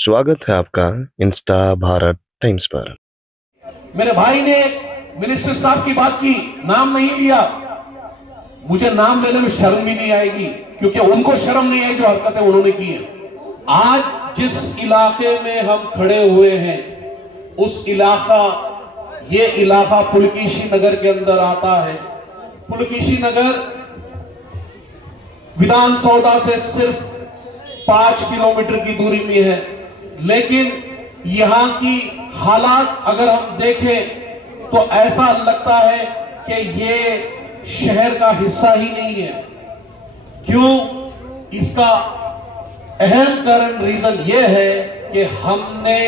स्वागत है आपका इंस्टा भारत टाइम्स पर। मेरे भाई ने मिनिस्टर साहब की बात की, नाम नहीं लिया। मुझे नाम लेने में शर्म भी नहीं आएगी, क्योंकि उनको शर्म नहीं आई जो हरकतें उन्होंने की हैं। आज जिस इलाके में हम खड़े हुए हैं, उस ये इलाका पुलकेशी नगर के अंदर आता है। पुलकेशी नगर विधान सौदा से सिर्फ 5 किलोमीटर की दूरी में है, लेकिन यहां की हालात अगर हम देखें तो ऐसा लगता है कि ये शहर का हिस्सा ही नहीं है। क्यों? इसका अहम कारण रीजन ये है कि हमने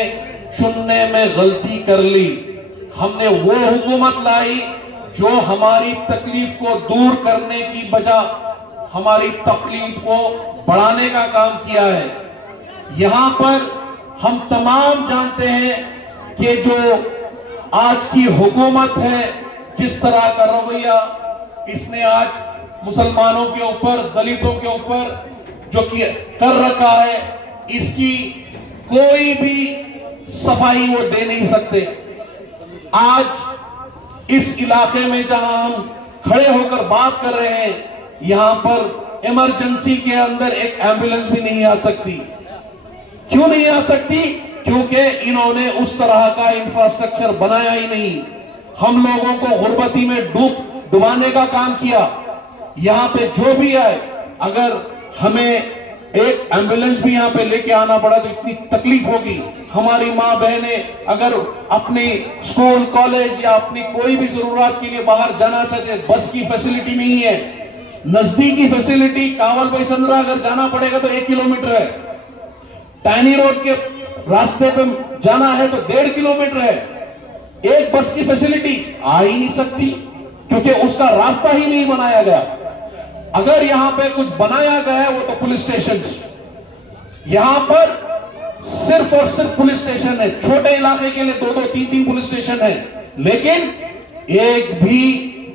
चुनने में गलती कर ली। हमने वो हुकूमत लाई जो हमारी तकलीफ को दूर करने की बजाय हमारी तकलीफ को बढ़ाने का काम किया है। यहां पर हम तमाम जानते हैं कि जो आज की हुकूमत है, जिस तरह का रवैया इसने आज मुसलमानों के ऊपर, दलितों के ऊपर जो कर रखा है, इसकी कोई भी सफाई वो दे नहीं सकते। आज इस इलाके में जहां हम खड़े होकर बात कर रहे हैं, यहां पर इमरजेंसी के अंदर एक एम्बुलेंस भी नहीं आ सकती। क्यों नहीं आ सकती? क्योंकि इन्होंने उस तरह का इंफ्रास्ट्रक्चर बनाया ही नहीं। हम लोगों को गुर्बती में डुबाने का काम किया। यहां पे जो भी आए, अगर हमें एक एम्बुलेंस भी यहां पे लेके आना पड़ा तो इतनी तकलीफ होगी। हमारी माँ बहनें अगर अपनी स्कूल, कॉलेज या अपनी कोई भी जरूरत के लिए बाहर जाना चाहते, बस की फैसिलिटी नहीं है। नजदीकी फैसिलिटी कावल बैसंद्रा अगर जाना पड़ेगा तो 1 किलोमीटर है। टैनी रोड के रास्ते पे जाना है तो 1.5 किलोमीटर है। एक बस की फैसिलिटी आ ही नहीं सकती, क्योंकि उसका रास्ता ही नहीं बनाया गया। अगर यहां पे कुछ बनाया गया है वो तो पुलिस स्टेशन। यहां पर सिर्फ और सिर्फ पुलिस स्टेशन है। छोटे इलाके के लिए 2-2, 3-3 पुलिस स्टेशन है, लेकिन एक भी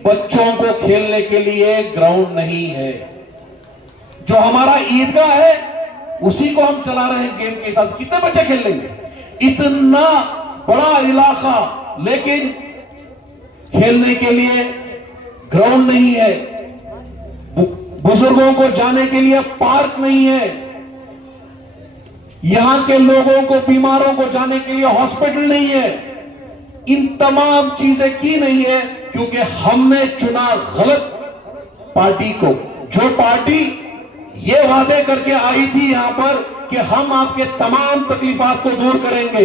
बच्चों को खेलने के लिए ग्राउंड नहीं है। जो हमारा ईदगाह है उसी को हम चला रहे हैं गेम के साथ। कितने बच्चे खेल लेंगे? इतना बड़ा इलाका, लेकिन खेलने के लिए ग्राउंड नहीं है। बुजुर्गों को जाने के लिए पार्क नहीं है। यहां के लोगों को, बीमारों को जाने के लिए हॉस्पिटल नहीं है। इन तमाम चीजें की नहीं है क्योंकि हमने चुना गलत पार्टी को। जो पार्टी ये वादे करके आई थी यहां पर कि हम आपके तमाम तकलीफात को दूर करेंगे,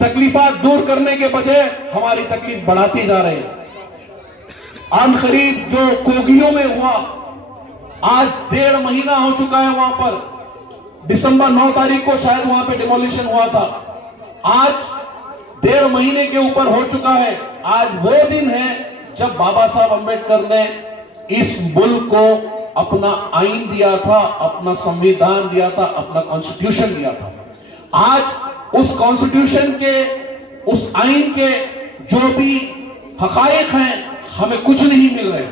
तकलीफात दूर करने के बजाय हमारी तकलीफ बढ़ाती जा रहे हैं। आन करीब जो कोगियों में हुआ, आज 1.5 महीना हो चुका है। वहां पर दिसंबर 9 तारीख को शायद वहां पे डिमोलिशन हुआ था। आज 1.5 महीने के ऊपर हो चुका है। आज वो दिन है जब बाबा साहब अम्बेडकर ने इस मुल्क को अपना आईन दिया था, अपना संविधान दिया था, अपना कॉन्स्टिट्यूशन दिया था। आज उस कॉन्स्टिट्यूशन के, उस आईन के जो भी हकायक हैं, हमें कुछ नहीं मिल रहे।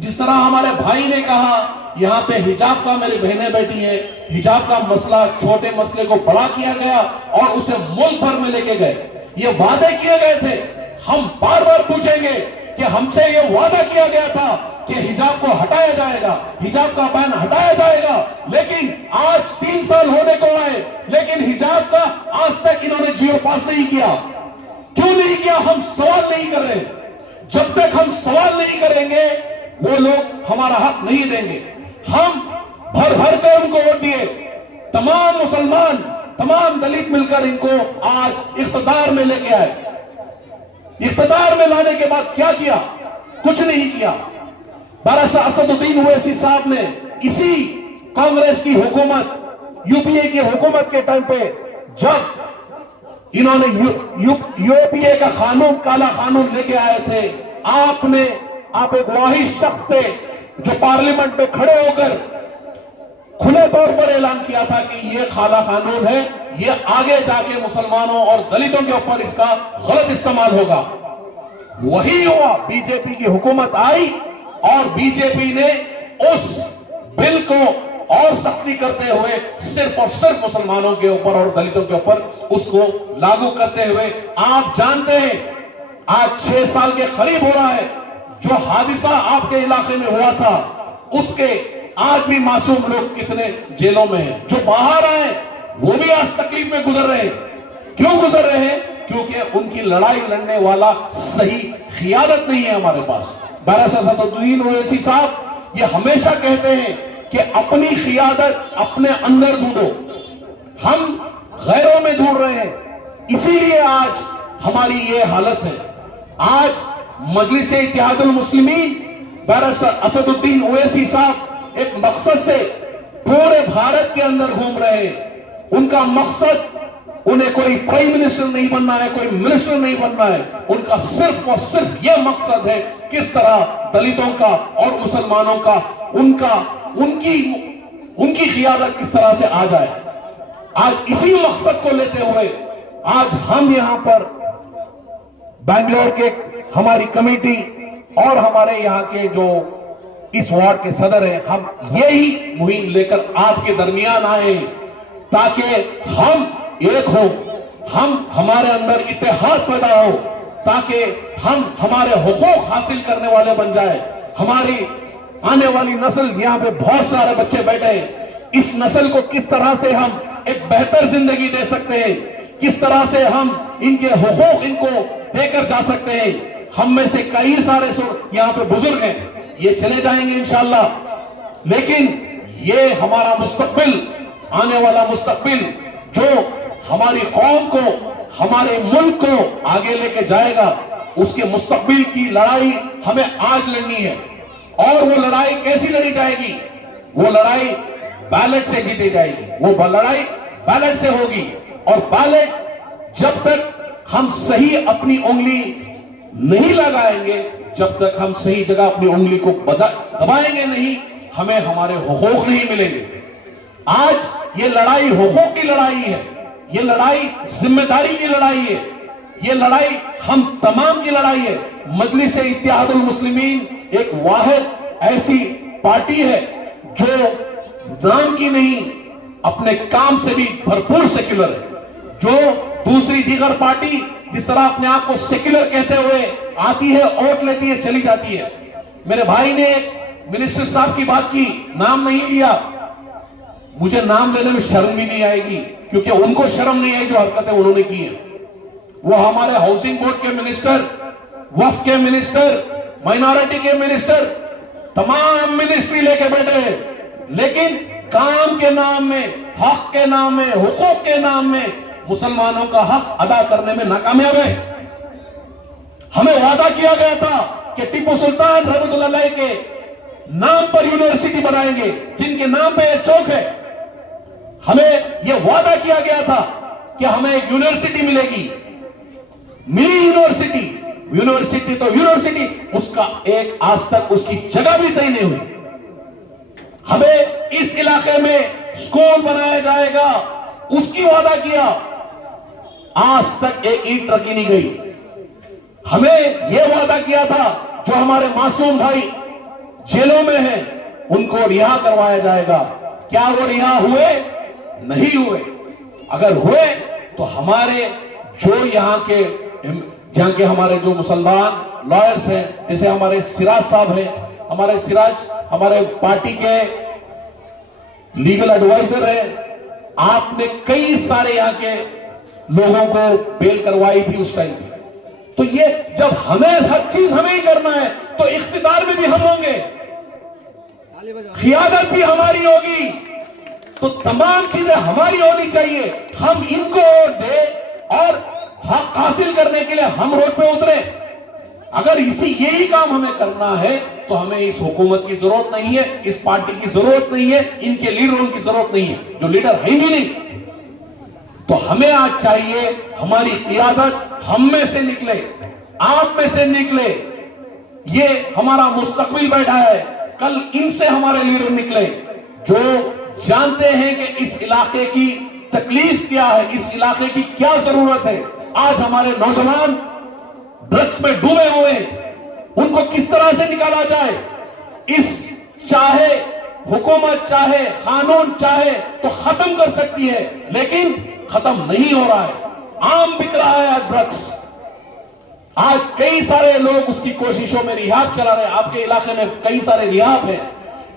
जिस तरह हमारे भाई ने कहा, यहां पे हिजाब का, मेरी बहनें बैठी हैं, हिजाब का मसला, छोटे मसले को बड़ा किया गया और उसे मुल्क भर में लेके गए। ये वादे किए गए थे। हम बार बार पूछेंगे कि हमसे ये वादा किया गया था कि हिजाब को हटाया जाएगा, हिजाब का बैन हटाया जाएगा, लेकिन आज 3 साल होने को आए, लेकिन हिजाब का आज तक इन्होंने जियो पास नहीं किया। क्यों नहीं किया? हम सवाल नहीं कर रहे। जब तक हम सवाल नहीं करेंगे वो लोग हमारा हक नहीं देंगे। हम भर भर कर उनको वोट दिए। तमाम मुसलमान, तमाम दलित मिलकर इनको आज इख्तिदार में लेके आए। इख्तिदार में लाने के बाद क्या किया? कुछ नहीं किया। बारासा असदुद्दीन ओवैसी साहब ने इसी कांग्रेस की हुकूमत, यूपीए की हुकूमत के टाइम पे, जब इन्होंने यूपीए का कानून, काला कानून लेके आए थे, आप एक वाहिद शख्स थे जो पार्लियामेंट में खड़े होकर खुले तौर पर ऐलान किया था कि ये काला कानून है, ये आगे जाके मुसलमानों और दलितों के ऊपर इसका गलत इस्तेमाल होगा। वही हुआ। बीजेपी की हुकूमत आई और बीजेपी ने उस बिल को اور سختی کرتے ہوئے صرف اور صرف مسلمانوں کے اوپر اور دلتوں کے اوپر اس کو لاگو کرتے ہوئے. آپ جانتے ہیں آج 6 سال کے قریب ہو رہا ہے جو حادثہ آپ کے علاقے میں ہوا تھا, اس کے آج بھی معصوم لوگ کتنے جیلوں میں ہیں. جو باہر آئے وہ بھی آج تکلیف میں گزر رہے ہیں. کیوں گزر رہے ہیں؟ کیونکہ ان کی لڑائی لڑنے والا صحیح قیادت نہیں ہے ہمارے پاس. بارہ اسد الدین اویسی صاحب یہ ہمیشہ کہتے ہیں کہ اپنی قیادت اپنے اندر ڈھونڈو. ہم غیروں میں ڈھونڈ رہے ہیں, اسی لیے آج ہماری یہ حالت ہے. آج مجلس اتحاد المسلمین بارہ اسد الدین اویسی صاحب ایک مقصد سے پورے بھارت کے اندر گھوم رہے ہیں. ان کا مقصد, انہیں کوئی پرائم منسٹر نہیں بننا ہے, کوئی منسٹر نہیں بننا ہے. ان کا صرف اور صرف یہ مقصد ہے کس طرح دلتوں کا اور مسلمانوں کا ان کی قیادت کس طرح سے آ جائے. آج اسی مقصد کو لیتے ہوئے آج ہم یہاں پر بنگلور کے ہماری کمیٹی اور ہمارے یہاں کے جو اس وارڈ کے صدر ہیں, ہم یہی مہم لے کر آپ کے درمیان آئے ہیں تاکہ ہم ایک ہو, ہمارے اندر اتحاد پیدا ہو, تاکہ ہم ہمارے حقوق حاصل کرنے والے بن جائے. ہماری آنے والی نسل, یہاں پہ بہت سارے بچے بیٹھے ہیں, اس نسل کو کس طرح سے ہم ایک بہتر زندگی دے سکتے ہیں, کس طرح سے ہم ان کے حقوق ان کو دے کر جا سکتے ہیں. ہم میں سے کئی سارے یہاں پہ بزرگ ہیں, یہ چلے جائیں گے انشاءاللہ, لیکن یہ ہمارا مستقبل, آنے والا مستقبل جو ہماری قوم کو, ہمارے ملک کو آگے لے کے جائے گا, اس کے مستقبل کی لڑائی ہمیں آج لڑنی ہے. اور وہ لڑائی کیسی لڑی جائے گی؟ وہ لڑائی بیلٹ سے جیتی جائے گی, وہ لڑائی بیلٹ سے ہوگی. اور بیلٹ جب تک ہم صحیح اپنی انگلی نہیں لگائیں گے, جب تک ہم صحیح جگہ اپنی انگلی کو دبائیں گے نہیں, ہمیں ہمارے حقوق نہیں ملیں گے. آج یہ لڑائی حقوق کی لڑائی ہے, یہ لڑائی ذمہ داری کی لڑائی ہے, یہ لڑائی ہم تمام کی لڑائی ہے. مجلس اتحاد المسلمین ایک واحد ایسی پارٹی ہے جو نام کی نہیں اپنے کام سے بھی بھرپور سیکولر ہے. جو دوسری دیگر پارٹی جس طرح اپنے آپ کو سیکولر کہتے ہوئے آتی ہے, ووٹ لیتی ہے, چلی جاتی ہے. میرے بھائی نے ایک منسٹر صاحب کی بات کی, نام نہیں لیا, مجھے نام لینے میں شرم بھی نہیں آئے گی کیونکہ ان کو شرم نہیں آئی جو حرکتیں انہوں نے کی ہیں. وہ ہمارے ہاؤسنگ بورڈ کے منسٹر, وقف کے منسٹر, مائنورٹی کے منسٹر, تمام منسٹری لے کے بیٹھے ہیں, لیکن کام کے نام میں, حق کے نام میں, حقوق کے نام میں مسلمانوں کا حق ادا کرنے میں ناکامیاب ہے. ہمیں وعدہ کیا گیا تھا کہ ٹیپو سلطان رحمۃ اللہ علیہ کے نام پر یونیورسٹی بنائیں گے, جن کے نام پہ یہ چوک ہے. ہمیں یہ وعدہ کیا گیا تھا کہ ہمیں ایک یونیورسٹی ملے گی, ملی یونیورسٹی. یونیورسٹی تو یونیورسٹی, اس کا ایک آج تک اس کی جگہ بھی طے نہیں ہوئی. ہمیں اس علاقے میں اسکول بنایا جائے گا, اس کی وعدہ کیا, آج تک ایک اینٹ رکھی نہیں گئی. ہمیں یہ وعدہ کیا تھا جو ہمارے معصوم بھائی جیلوں میں ہیں ان کو رہا کروایا جائے گا. کیا وہ رہا ہوئے؟ نہیں ہوئے. اگر ہوئے تو ہمارے جو یہاں کے ہمارے جو مسلمان لائرز ہیں, جیسے ہمارے سراج صاحب ہیں, ہمارے سراج ہمارے پارٹی کے لیگل ایڈوائزر ہیں, آپ نے کئی سارے یہاں کے لوگوں کو بیل کروائی تھی اس ٹائم پہ. تو یہ جب ہمیں ہر چیز ہمیں ہی کرنا ہے تو اقتدار میں بھی ہم ہوں گے, قیادت بھی ہماری ہوگی, تو تمام چیزیں ہماری ہونی چاہیے. ہم ان کو ووٹ دیں اور حق حاصل کرنے کے لیے ہم روڈ پہ اترے. اگر یہی کام ہمیں کرنا ہے تو ہمیں اس حکومت کی ضرورت نہیں ہے, اس پارٹی کی ضرورت نہیں ہے, ان کے لیڈروں کی ضرورت نہیں ہے, جو لیڈر ہے ہی نہیں. تو ہمیں آج چاہیے ہماری قیادت ہم میں سے نکلے, آپ میں سے نکلے. یہ ہمارا مستقبل بیٹھا ہے, کل ان سے ہمارے لیڈر نکلے جو جانتے ہیں کہ اس علاقے کی تکلیف کیا ہے, اس علاقے کی کیا ضرورت ہے. آج ہمارے نوجوان ڈرگس میں ڈوبے ہوئے ہیں, ان کو کس طرح سے نکالا جائے. اس چاہے हुकूमत चाहे, कानून चाहे तो खत्म कर सकती है, लेकिन खत्म नहीं हो रहा है। आम बिक रहा है आज ड्रग्स। आज कई सारे लोग उसकी कोशिशों में रिहाब चला रहे हैं। आपके इलाके में कई सारे रिहाब हैं।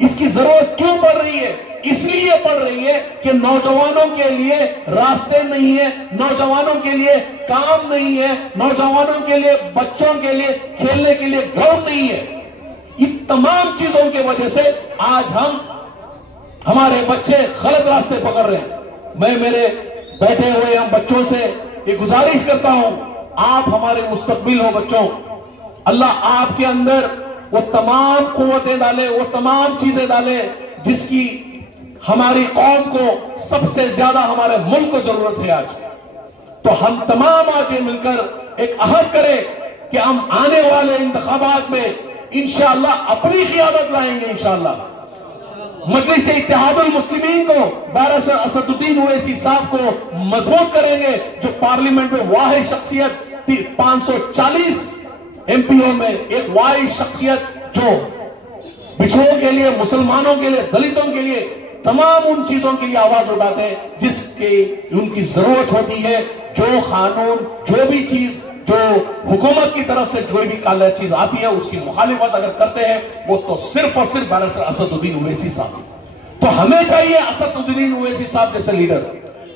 इसकी जरूरत क्यों पड़ रही है? इसलिए पड़ रही है कि नौजवानों के लिए रास्ते नहीं है, नौजवानों के लिए काम नहीं है, नौजवानों के लिए, बच्चों के लिए खेलने के लिए ग्राउंड नहीं है। इन तमाम चीजों की वजह से आज हमारे बच्चे गलत रास्ते पकड़ रहे हैं। मैं मेरे बैठे हुए हम बच्चों से ये गुजारिश करता हूं, आप हमारे मुस्तकबिल हो बच्चों। अल्लाह आपके अंदर वो तमाम कुव्वतें डाले, वो तमाम चीजें डाले जिसकी हमारी कौम को, सबसे ज्यादा हमारे मुल्क को जरूरत है आज। तो हम तमाम आज ये मिलकर एक अहद करें कि हम आने वाले इंतखाबात में इंशाअल्लाह अपनी क़ियादत लाएंगे। इंशाअल्लाह मजलिस इत्तेहादुल मुस्लिमीन को, बैरिस्टर असदुद्दीन ओवैसी साहब को मजबूत करेंगे, जो पार्लियामेंट में वाहिद शख्सियत 540 एमपीओ में एक वाहिद शख्सियत जो पिछड़ों के लिए, मुसलमानों के लिए, दलितों के लिए, तमाम उन चीजों के लिए आवाज उठाते हैं जिसकी उनकी जरूरत होती है। जो कानून, जो भी चीज जो हुकूमत की तरफ से जो भी काला चीज आती है उसकी मुखालिफत अगर करते हैं वो तो सिर्फ और सिर्फ बैरिस्टर असदुद्दीन ओवैसी साहब। तो हमें चाहिए असदुद्दीन ओवैसी साहब जैसे लीडर।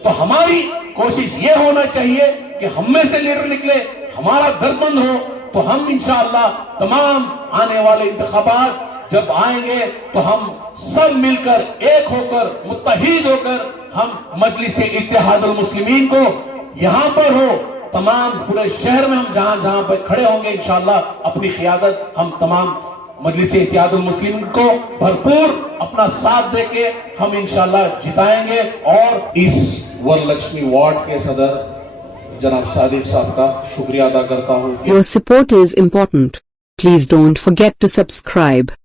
तो हमारी कोशिश ये होना चाहिए कि हम में से लीडर निकले, हमारा दर्दमंद हो, तो हम इंशाअल्लाह तमाम आने वाले इंतखाबात जब आएंगे तो हम सब मिलकर, एक होकर, मुत्तहिद होकर हम मजलिस इत्तेहादुल मुस्लिमीन को यहां पर हो, तमाम पूरे शहर में हम जहां जहां पर खड़े होंगे इंशाअल्लाह अपनी क़ियादत हम तमाम मजलिस इत्तेहादुल मुस्लिमीन को भरपूर अपना साथ देके हम इंशाअल्लाह जिताएंगे। और इस वरलक्ष्मी वार्ड के सदर जनाब सादिक साहब का शुक्रिया अदा करता हूं। Your support is important. Please don't forget to subscribe.